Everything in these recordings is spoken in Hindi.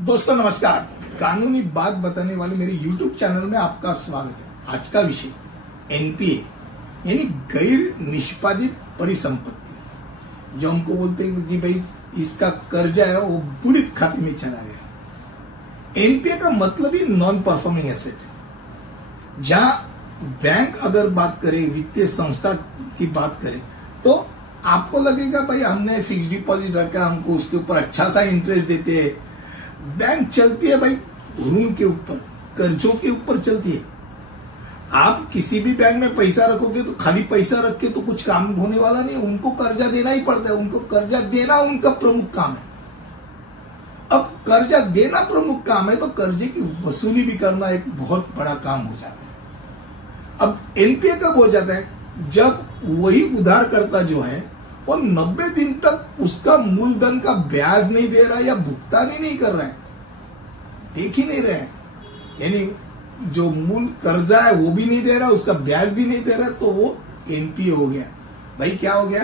दोस्तों नमस्कार। कानूनी बात बताने वाले मेरे YouTube चैनल में आपका स्वागत है। आज का विषय एनपीए यानी गैर निष्पादित परिसंपत्ति, जो हमको बोलते हैं कि भाई इसका कर्जा है वो बुड़ित खाते में चला गया। एनपीए का मतलब ही नॉन परफॉर्मिंग एसेट। जहां बैंक अगर बात करे, वित्तीय संस्था की बात करे, तो आपको लगेगा भाई हमने फिक्स डिपॉजिट रखा, हमको उसके ऊपर अच्छा सा इंटरेस्ट देते हैं। बैंक चलती है भाई ऋण के ऊपर, कर्जों के ऊपर चलती है। आप किसी भी बैंक में पैसा रखोगे तो खाली पैसा रख के तो कुछ काम होने वाला नहीं है। उनको कर्जा देना ही पड़ता है, उनको कर्जा देना उनका प्रमुख काम है। अब कर्जा देना प्रमुख काम है तो कर्जे की वसूली भी करना एक बहुत बड़ा काम हो जाता है। अब एनपीए कब हो जाता है? जब वही उधारकर्ता जो है वो 90 दिन तक उसका मूलधन का ब्याज नहीं दे रहा या भुगतान ही नहीं कर रहा है, देख ही नहीं रहे हैं, यानी जो मूल कर्जा है वो भी नहीं दे रहा, उसका ब्याज भी नहीं दे रहा, तो वो एनपीए हो गया। भाई क्या हो गया?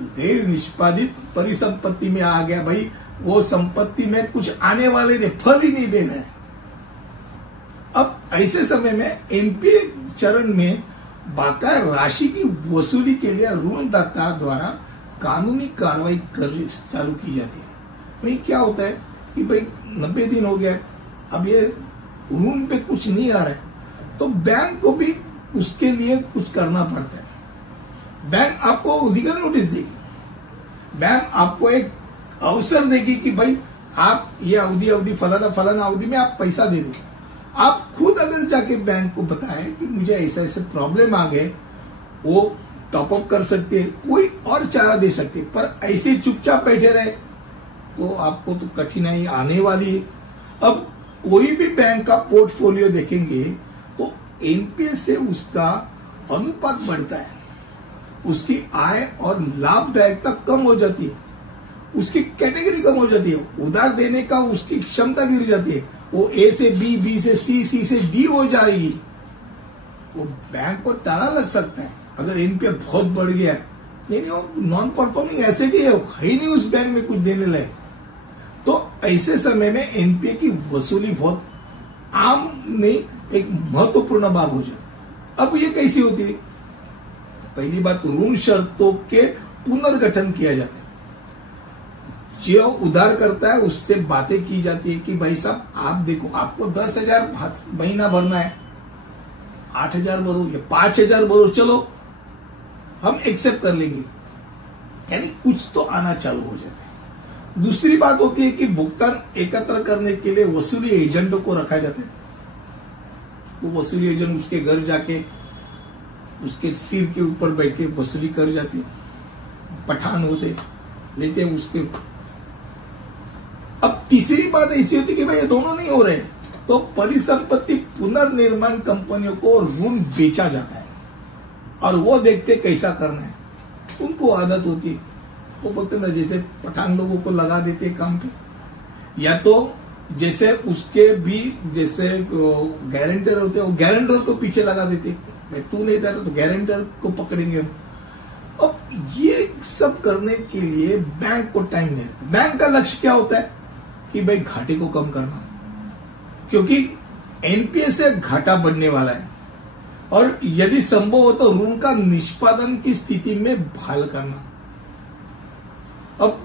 गैर निष्पादित परिसंपत्ति में आ गया। भाई वो संपत्ति में कुछ आने वाले नहीं, फल ही नहीं दे रहे हैं। अब ऐसे समय में एनपीए चरण में बकाया राशि की वसूली के लिए ऋणदाता द्वारा कानूनी कार्रवाई चालू की जाती है। भाई क्या होता है कि भाई 90 दिन हो गया, अब ये ऋण पे कुछ नहीं आ रहा है, तो बैंक को भी उसके लिए कुछ करना पड़ता है। बैंक आपको लीगल नोटिस देगी, बैंक आपको एक अवसर देगी कि भाई आप ये अवधि फलाना अवधि में आप पैसा दे दो। आप खुद अगर जाके बैंक को बताएं कि मुझे ऐसे ऐसे प्रॉब्लम आ गए, वो टॉप अप कर सकते हैं, कोई और चारा दे सकते हैं। पर ऐसे चुपचाप बैठे रहे तो आपको तो कठिनाई आने वाली है। अब कोई भी बैंक का पोर्टफोलियो देखेंगे तो एनपीए से उसका अनुपात बढ़ता है, उसकी आय और लाभदायकता कम हो जाती है, उसकी कैटेगरी कम हो जाती है, उधार देने का उसकी क्षमता गिर जाती है। वो ए से बी, बी से सी, सी से डी हो जाएगी। वो बैंक को ताला लग सकता है अगर एनपीए बहुत बढ़ गया है, यानी वो नॉन परफॉर्मिंग एसेट ही है, ही नहीं उस बैंक में कुछ देने लायक। तो ऐसे समय में एनपीए की वसूली बहुत आम नहीं, एक महत्वपूर्ण बात हो जाए। अब ये कैसी होती है? पहली बात, ऋण शर्तों के पुनर्गठन किया जाता है। जो उधार करता है उससे बातें की जाती है कि भाई साहब आप देखो, आपको 10,000 महीना भरना है, 8,000 भरो या 5,000 भरो, चलो हम एक्सेप्ट कर लेंगे, यानी कुछ तो आना चालू हो जाता है। दूसरी बात होती है कि भुगतान एकत्र करने के लिए वसूली एजेंटों को रखा जाता है। वो वसूली एजेंट उसके घर जाके उसके सिर के ऊपर बैठ के वसूली कर जाते, पठान होते, लेते हैं उसके। अब तीसरी बात ऐसी होती है कि भाई ये दोनों नहीं हो रहे, तो परिसंपत्ति पुनर्निर्माण कंपनियों को ऋण बेचा जाता है और वो देखते कैसा करना है। उनको आदत होती है, वो बोलते ना, जैसे पठान लोगों को लगा देते काम पे, या तो जैसे उसके भी जैसे गारंटर होते हैं, वो गारंटर को पीछे लगा देते, भाई तू नहीं दे रहा तो गारंटर को पकड़ेंगे हम। अब ये सब करने के लिए बैंक को टाइम नहीं है। बैंक का लक्ष्य क्या होता है कि भाई घाटे को कम करना, क्योंकि एनपीए से घाटा बढ़ने वाला है, और यदि संभव हो तो ऋण का निष्पादन की स्थिति में बहाल करना। अब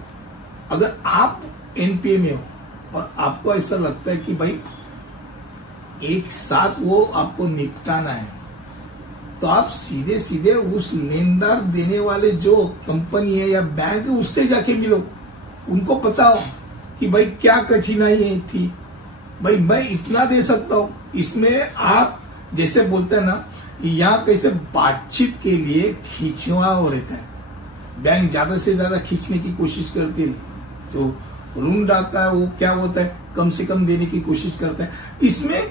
अगर आप एनपीए में हो और आपको ऐसा लगता है कि भाई एक साथ वो आपको निपटाना है, तो आप सीधे सीधे उस लेनदार देने वाले जो कंपनी है या बैंक है उससे जाके मिलो। उनको पता हो कि भाई क्या कठिनाई थी, भाई मैं इतना दे सकता हूं। इसमें आप जैसे बोलते हैं ना, यहाँ कैसे बातचीत के लिए खींचवाव रहता है, बैंक ज्यादा से ज्यादा खींचने की कोशिश करती है, तो ऋण डालता है वो क्या होता है, कम से कम देने की कोशिश करता है। इसमें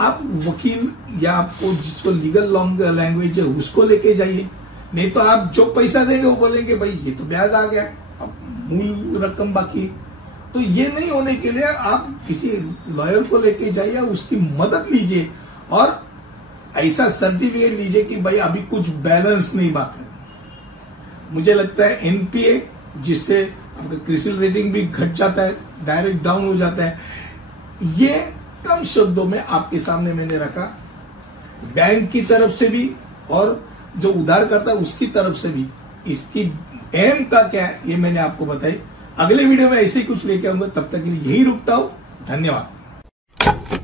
आप वकील या आपको जिसको लीगल लैंग्वेज है उसको लेके जाइए, नहीं तो आप जो पैसा देंगे वो बोलेंगे भाई ये तो ब्याज आ गया, अब मूल रकम बाकी। तो ये नहीं होने के लिए आप किसी लॉयर को लेके जाइए, उसकी मदद लीजिए और ऐसा सर्टिफिकेट लीजिए कि भाई अभी कुछ बैलेंस नहीं बाकी। मुझे लगता है एनपीए जिससे आपका क्रिसिल रेटिंग भी घट जाता है, डायरेक्ट डाउन हो जाता है। ये कम शब्दों में आपके सामने मैंने रखा, बैंक की तरफ से भी और जो उधार करता है उसकी तरफ से भी इसकी एम का क्या है ये मैंने आपको बताई। अगले वीडियो में ऐसे ही कुछ लेके आऊंगा, तब तक के लिए यही रुकता हूं। धन्यवाद।